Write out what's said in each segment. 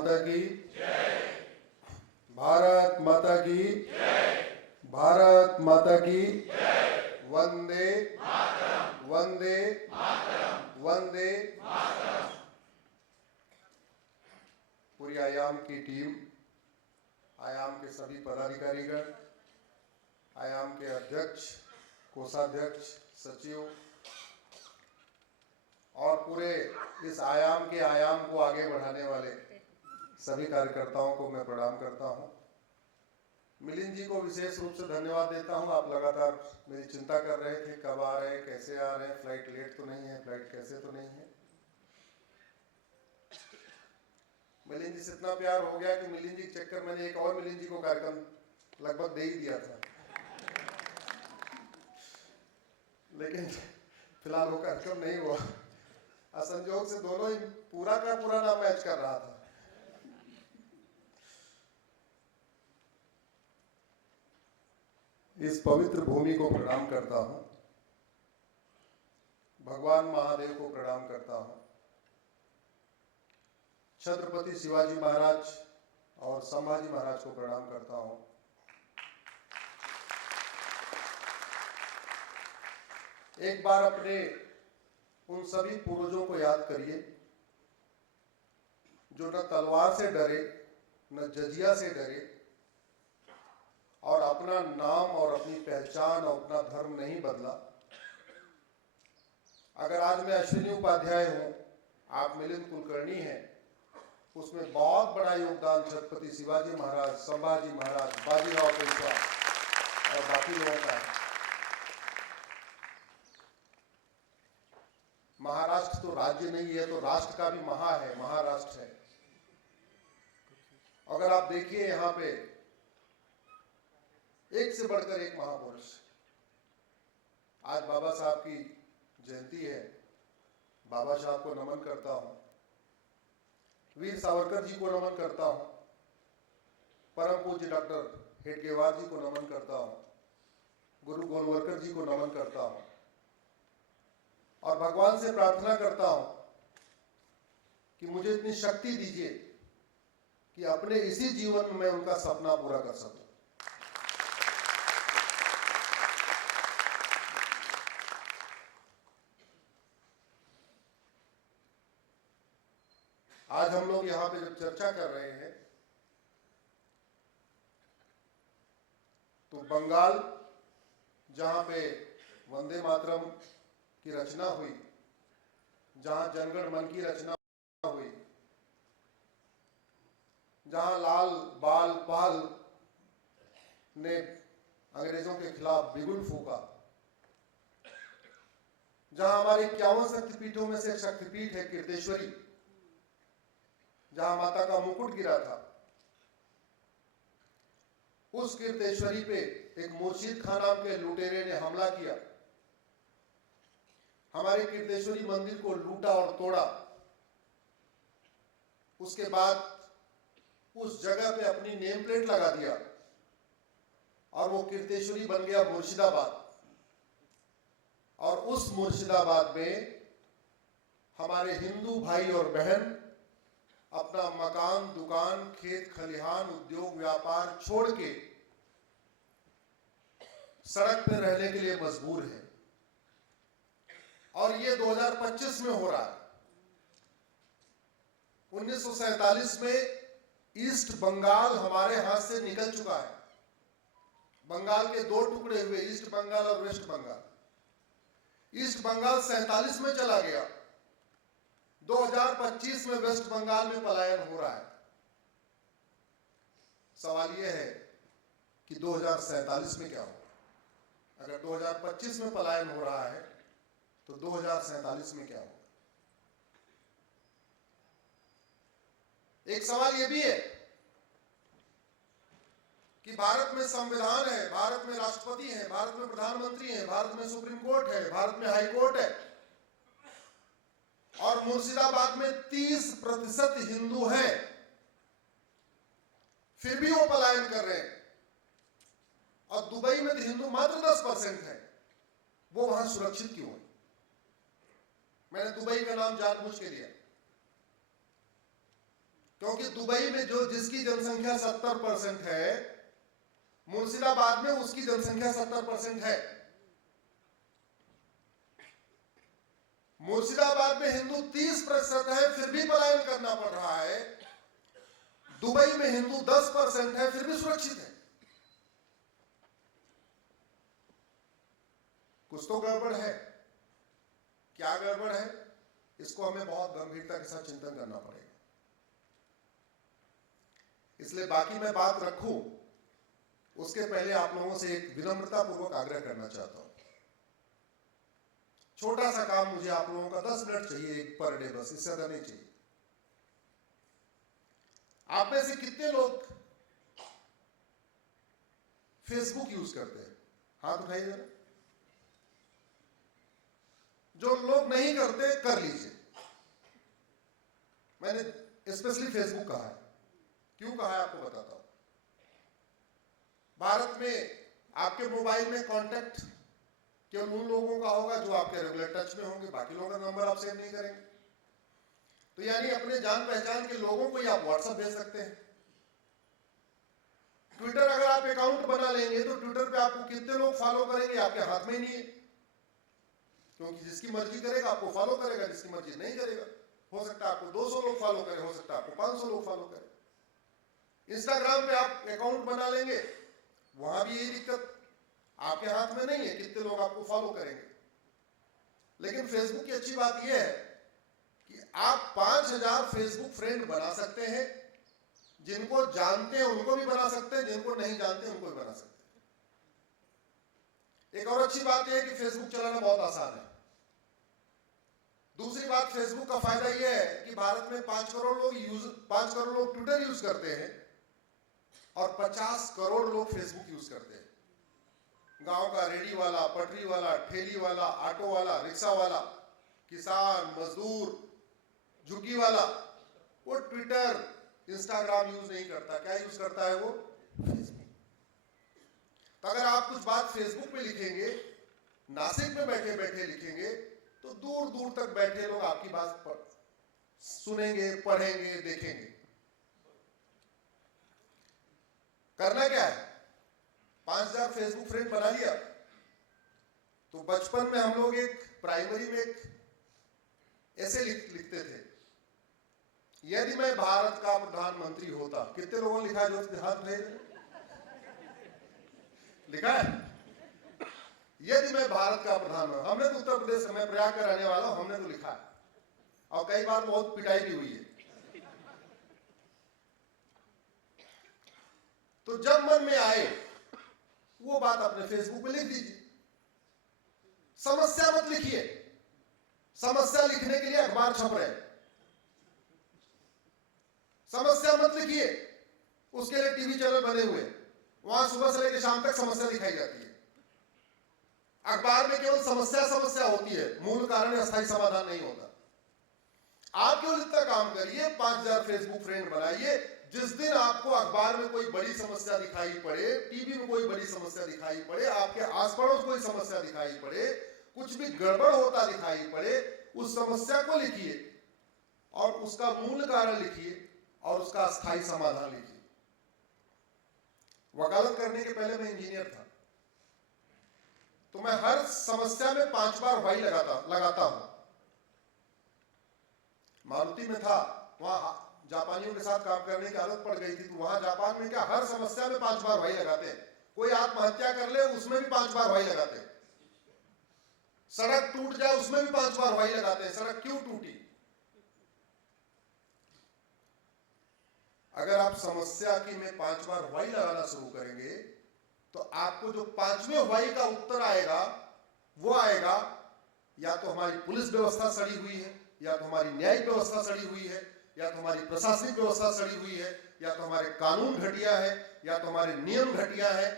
माता की भारत माता की भारत माता की वंदे वंदे वंदे। पूरी आयाम की टीम, आयाम के सभी पदाधिकारीगण, आयाम के अध्यक्ष, कोषाध्यक्ष, सचिव और पूरे इस आयाम के आयाम को आगे बढ़ाने वाले सभी कार्यकर्ताओं को मैं प्रणाम करता हूं। मिलिंद जी को विशेष रूप से धन्यवाद देता हूं। आप लगातार मेरी चिंता कर रहे थे, कब आ रहे हैं, कैसे आ रहे हैं, फ्लाइट लेट तो नहीं है, फ्लाइट कैसे तो नहीं है। मिलिंद जी से इतना प्यार हो गया कि मिलिंद जी के चक्कर मैंने एक और मिलिंद जी को कार्यक्रम लगभग दे ही दिया था, लेकिन फिलहाल वो कार्यक्रम नहीं हुआ। असंजोग से दोनों ही पूरा का पूरा ना मैच कर रहा था। इस पवित्र भूमि को प्रणाम करता हूं, भगवान महादेव को प्रणाम करता हूं, छत्रपति शिवाजी महाराज और संभाजी महाराज को प्रणाम करता हूं। एक बार अपने उन सभी पूर्वजों को याद करिए जो न तलवार से डरे, न जजिया से डरे और अपना नाम और अपनी पहचान और अपना धर्म नहीं बदला। अगर आज मैं अश्विनी उपाध्याय हूं, आप मिलिंद कुलकर्णी हैं, उसमें बहुत बड़ा योगदान छत्रपति शिवाजी महाराज, संभाजी महाराज, बाजीराव पेशवा और बाकी लोगों का है। महाराष्ट्र तो राज्य नहीं है, तो राष्ट्र का भी महा है, महाराष्ट्र है। अगर आप देखिए यहां पे एक से बढ़कर एक महापुरुष। आज बाबा साहब की जयंती है, बाबा साहब को नमन करता हूं, वीर सावरकर जी को नमन करता हूं, परम पूज्य डॉक्टर हेडगेवार जी को नमन करता हूं, गुरु गोलवलकर जी को नमन करता हूं और भगवान से प्रार्थना करता हूं कि मुझे इतनी शक्ति दीजिए कि अपने इसी जीवन में मैं उनका सपना पूरा कर सकूं। आज हम लोग यहां पे जब चर्चा कर रहे हैं तो बंगाल, जहां पे वंदे मातरम की रचना हुई, जहां जनगण मन की रचना हुई, जहां लाल बाल पाल ने अंग्रेजों के खिलाफ बिगुल फूका, जहां हमारे 51 शक्तिपीठों में से एक शक्तिपीठ है कीर्तेश्वरी, जहां माता का मुकुट गिरा था, उस कीर्तेश्वरी पे एक मुर्शिद खान नाम के लुटेरे ने हमला किया, हमारे कीर्तेश्वरी मंदिर को लूटा और तोड़ा। उसके बाद उस जगह पे अपनी नेम प्लेट लगा दिया और वो कीर्तेश्वरी बन गया मुर्शिदाबाद। और उस मुर्शिदाबाद में हमारे हिंदू भाई और बहन अपना मकान, दुकान, खेत खलिहान, उद्योग, व्यापार छोड़ के सड़क पे रहने के लिए मजबूर है। और ये 2025 में हो रहा है। 1947 में ईस्ट बंगाल हमारे हाथ से निकल चुका है। बंगाल के दो टुकड़े हुए, ईस्ट बंगाल और वेस्ट बंगाल। ईस्ट बंगाल 47 में चला गया, 2025 में वेस्ट बंगाल में पलायन हो रहा है। सवाल यह है कि 2047 में क्या होगा? अगर 2025 में पलायन हो रहा है तो 2047 में क्या होगा? एक सवाल यह भी है कि भारत में संविधान है, भारत में राष्ट्रपति है, भारत में प्रधानमंत्री है, भारत में सुप्रीम कोर्ट है, भारत में हाई कोर्ट है और मुर्शिदाबाद में 30% हिंदू हैं, फिर भी वो पलायन कर रहे हैं। और दुबई में तो हिंदू मात्र 10% है, वो वहां सुरक्षित क्यों है? मैंने दुबई का नाम जानबूझ के लिया। क्योंकि दुबई में जिसकी जनसंख्या 70% है, मुर्शिदाबाद में उसकी जनसंख्या 70% है। मुर्शिदाबाद में हिंदू 30% है, फिर भी पलायन करना पड़ रहा है। दुबई में हिंदू 10% है, फिर भी सुरक्षित है। कुछ तो गड़बड़ है। क्या गड़बड़ है, इसको हमें बहुत गंभीरता के साथ चिंतन करना पड़ेगा। इसलिए बाकी मैं बात रखूं उसके पहले आप लोगों से एक विनम्रता पूर्वक आग्रह करना चाहता हूं। छोटा सा काम, मुझे आप लोगों का 10 मिनट चाहिए पर डे, बस, इससे ज्यादा नहीं चाहिए। आप में से कितने लोग फेसबुक यूज करते हैं? हाथ उठाइए जरा। जो लोग नहीं करते कर लीजिए। मैंने स्पेशली फेसबुक कहा है। क्यों कहा है आपको बताता हूं। भारत में आपके मोबाइल में कांटेक्ट केवल उन लोगों का होगा जो आपके रेगुलर टच में होंगे, बाकी लोगों का नंबर आप सेव नहीं करेंगे। तो यानी अपने जान पहचान के लोगों को ही आप व्हाट्सएप भेज सकते हैं। ट्विटर अगर आप अकाउंट बना लेंगे तो ट्विटर पे आपको कितने लोग फॉलो करेंगे आपके हाथ में ही नहीं है, क्योंकि जिसकी मर्जी करेगा आपको फॉलो करेगा, जिसकी मर्जी नहीं करेगा। हो सकता है आपको 200 लोग फॉलो करें, हो सकता है आपको 500 लोग फॉलो करें। इंस्टाग्राम पे आप अकाउंट बना लेंगे, वहां भी यही दिक्कत, आपके हाथ में नहीं है कितने लोग आपको फॉलो करेंगे। लेकिन फेसबुक की अच्छी बात यह है कि आप 5000 फेसबुक फ्रेंड बना सकते हैं। जिनको जानते हैं उनको भी बना सकते हैं, जिनको नहीं जानते उनको भी बना सकते हैं। एक और अच्छी बात यह है कि फेसबुक चलाना बहुत आसान है। दूसरी बात, फेसबुक का फायदा यह है कि भारत में 5 करोड़ लोग ट्विटर यूज करते हैं और 50 करोड़ लोग फेसबुक यूज करते हैं। गांव का रेडी वाला, पटरी वाला, ठेली वाला, ऑटो वाला, रिक्शा वाला, किसान, मजदूर, झुग्गी वाला, वो ट्विटर, इंस्टाग्राम यूज नहीं करता। क्या यूज करता है वो? फेसबुक। तो अगर आप कुछ बात फेसबुक पे लिखेंगे, नासिक में बैठे बैठे लिखेंगे, तो दूर दूर तक बैठे लोग आपकी बात सुनेंगे, पढ़ेंगे, देखेंगे। करना क्या है? 5000 फेसबुक फ्रेंड बना लिया। तो बचपन में हम लोग एक प्राइमरी में एक ऐसे लिखते थे, यदि मैं भारत का प्रधानमंत्री होता। कितने लोगों ने लिखा है? जो हाथ उठाइए। लिखा है? यदि मैं भारत का प्रधानमंत्री। हमने तो उत्तर प्रदेश में, मैं प्रयाग का रहने वाला हूं, हमने तो लिखा है और कई बार बहुत पिटाई भी हुई है। तो जब मन में आए वो बात अपने फेसबुक पे लिख दीजिए। समस्या मत लिखिए। समस्या लिखने के लिए अखबार छप रहे हैं। समस्या मत लिखिए, उसके लिए टीवी चैनल बने हुए, वहां सुबह से लेकर शाम तक समस्या दिखाई जाती है। अखबार में केवल समस्या होती है, मूल कारण अस्थायी समाधान नहीं होता। आप केवल इतना काम करिए, 5000 फेसबुक फ्रेंड बनाइए। जिस दिन आपको अखबार में कोई बड़ी समस्या दिखाई पड़े, टीवी में कोई बड़ी समस्या दिखाई पड़े, आपके आस पड़ोस कोई समस्या दिखाई पड़े, कुछ भी गड़बड़ होता दिखाई पड़े, उस समस्या को लिखिए और उसका मूल कारण लिखिए और उसका अस्थायी समाधान लिखिए। वकालत करने के पहले मैं इंजीनियर था, तो मैं हर समस्या में 5 बार वाई लगाता हूं। मारुति में था, वहां जापानियों के साथ काम करने की आदत पड़ गई थी, तो वहां जापान में क्या हर समस्या में 5 बार वाई लगाते हैं। कोई आत्महत्या कर ले उसमें भी 5 बार वाई लगाते हैं। सड़क टूट जाए उसमें भी 5 बार वाई लगाते हैं। सड़क क्यों टूटी? अगर आप समस्या की में 5 बार वाई लगाना शुरू करेंगे तो आपको जो 5वें वाई का उत्तर आएगा वो आएगा, या तो हमारी पुलिस व्यवस्था सड़ी हुई है, या तो हमारी न्यायिक व्यवस्था सड़ी हुई है, या तो हमारी प्रशासनिक व्यवस्था सड़ी हुई है, या तो हमारे कानून घटिया है, या तो हमारे नियम घटिया है।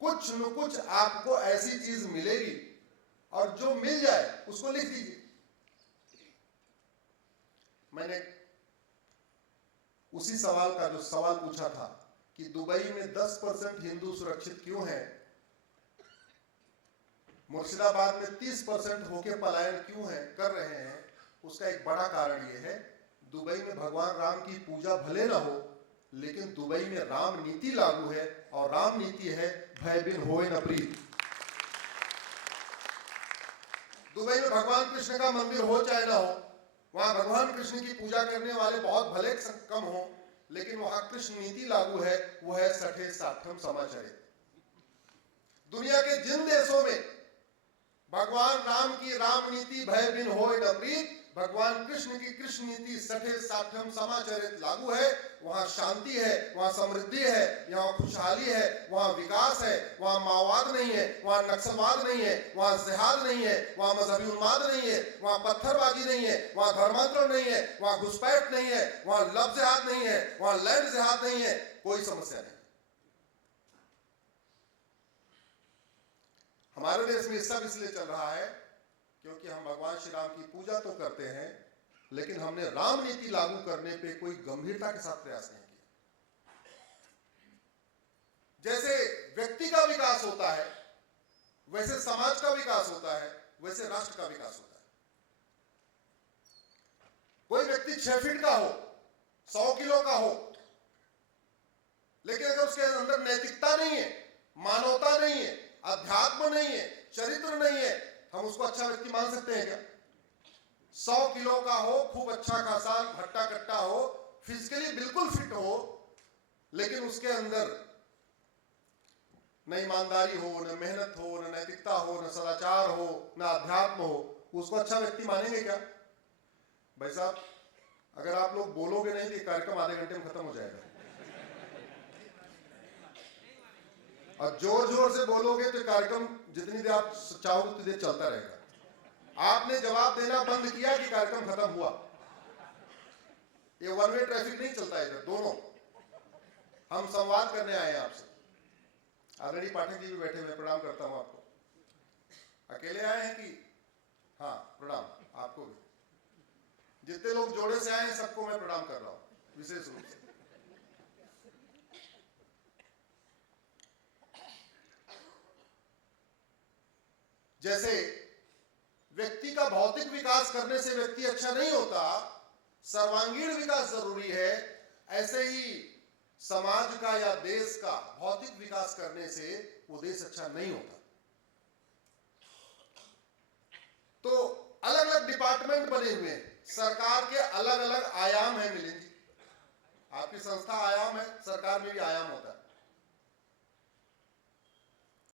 कुछ न कुछ आपको ऐसी चीज मिलेगी और जो मिल जाए उसको लिख दीजिए। मैंने उसी सवाल का जो सवाल पूछा था कि दुबई में 10% हिंदू सुरक्षित क्यों है, मुर्शिदाबाद में 30% होके पलायन क्यों है कर रहे हैं, उसका एक बड़ा कारण यह है दुबई में भगवान राम की पूजा भले ना हो, लेकिन दुबई में राम नीति लागू है, और राम नीति है भय बिन होए न प्रीत। दुबई में भगवान कृष्ण का मंदिर हो चाहे ना हो, वहां भगवान कृष्ण की पूजा करने वाले बहुत भले कम हो, लेकिन वहां कृष्ण नीति लागू है, वो है सठे साठम समाचरित। दुनिया के जिन देशों में भगवान राम की राम नीति भय बिन होए न प्रीत, भगवान कृष्ण की कृष्ण नीति सठे साठम समाचरित लागू है, वहां शांति है, वहां समृद्धि है, यहाँ खुशहाली है, वहां विकास है, वहां माओवाद नहीं है, वहां नक्सलवाद नहीं है, वहां जिहाद नहीं है, वहां मजहबी उन्माद नहीं है, वहां पत्थरबाजी नहीं है, वहां धर्मांतरण नहीं है, वहां घुसपैठ नहीं है, वहां लव जिहाद नहीं है, वहां लैंड जिहाद नहीं है, कोई समस्या नहीं। हमारे देश में सब इसलिए चल रहा है क्योंकि हम भगवान श्री राम की पूजा तो करते हैं, लेकिन हमने राम नीति लागू करने पे कोई गंभीरता के साथ प्रयास नहीं किया। जैसे व्यक्ति का विकास होता है, वैसे समाज का विकास होता है, वैसे राष्ट्र का विकास होता है। कोई व्यक्ति 6 फीट का हो, 100 किलो का हो, लेकिन अगर उसके अंदर नैतिकता नहीं है, मानवता नहीं है, अध्यात्म नहीं है, चरित्र नहीं है, हम उसको अच्छा व्यक्ति मान सकते हैं क्या? 100 किलो का हो, खूब अच्छा खासा हट्टा कट्टा हो, फिजिकली बिल्कुल फिट हो, लेकिन उसके अंदर न ईमानदारी हो, न मेहनत हो, न नैतिकता हो, न सदाचार हो, न अध्यात्म हो, उसको अच्छा व्यक्ति मानेंगे क्या? भाई साहब, अगर आप लोग बोलोगे नहीं कि कार्यक्रम आधे घंटे में खत्म हो जाएगा, और जोर जोर से बोलोगे तो कार्यक्रम जितनी देर आप चाहोगे उतनी देर चलता रहेगा। आपने जवाब देना बंद किया कि कार्यक्रम खत्म हुआ। ये वन वे ट्रैफिक नहीं चलता इधर, दोनों हम संवाद करने आए हैं आपसे। आदरणीय पाठक जी भी बैठे हुए, प्रणाम करता हूं आपको। अकेले आए हैं कि? हाँ, प्रणाम आपको भी। जितने लोग जोड़े से आए हैं सबको मैं प्रणाम कर रहा हूं विशेष रूप से। जैसे व्यक्ति का भौतिक विकास करने से व्यक्ति अच्छा नहीं होता, सर्वांगीण विकास जरूरी है, ऐसे ही समाज का या देश का भौतिक विकास करने से वो देश अच्छा नहीं होता। तो अलग अलग डिपार्टमेंट बने हुए हैं, सरकार के अलग अलग आयाम है। मिलिंद जी, आपकी संस्था आयाम है, सरकार में भी आयाम होता है।